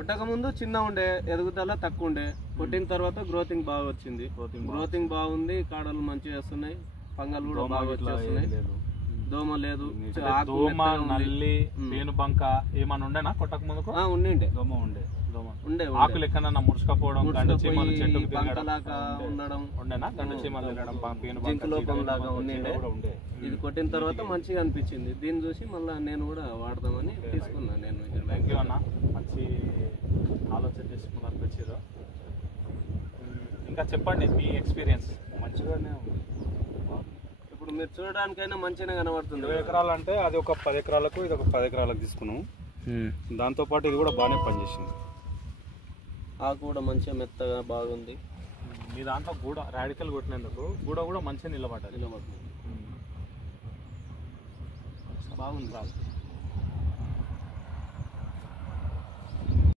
కొట్టక ముందు చిన్న ఉండే, ఎదుగుదల తక్కువ ఉండే. కొట్టిన తర్వాత గ్రోతింగ్ బాగా వచ్చింది. గ్రోతింగ్ బాగుంది, కాడలు మంచిగా వస్తున్నాయి, పంగలు కూడా బాగా వచ్చేస్తున్నాయి. దోమ లేదు, దోమ నల్లి పేనుబంక ఏమన్నా ఉండేనా కొట్టక ముందుకు? ఉండే దోమ ఉండే ఆకులు ఎక్కడన్నా ముడుచుకపోవడం, గండు చీమలు చెట్టుకు బంకలాగా ఉండడం ఉండేనా? గండు చీమలు తినడం, జింక్ లోపం లాగా ఉండే. ఇది కొట్టిన తర్వాత మంచిగా అనిపించింది. దీన్ని చూసి మళ్ళీ నేను కూడా వాడదామని తీసుకున్నా. నేను థ్యాంక్ యూ అన్న, మంచి ఆలోచన చేసుకున్నారు వచ్చారు. ఇంకా చెప్పండి మీ ఎక్స్పీరియన్స్. మంచిగానే ఇప్పుడు మీరు చూడడానికైనా మంచిగా కనబడుతుంది. 20 ఎకరాలు అంటే అది ఒక 10 ఎకరాలకు, ఇది ఒక 10 ఎకరాలకు తీసుకున్నాం. దాంతోపాటు ఇది కూడా బాగానే పనిచేసింది. ఆకు కూడా మంచిగా మెత్తగా బాగుంది. మీ దాంట్లో గూడ రాడికల్ కొట్టినందుకు కూడా మంచిగా నిలబడ్డది. బాగుంది.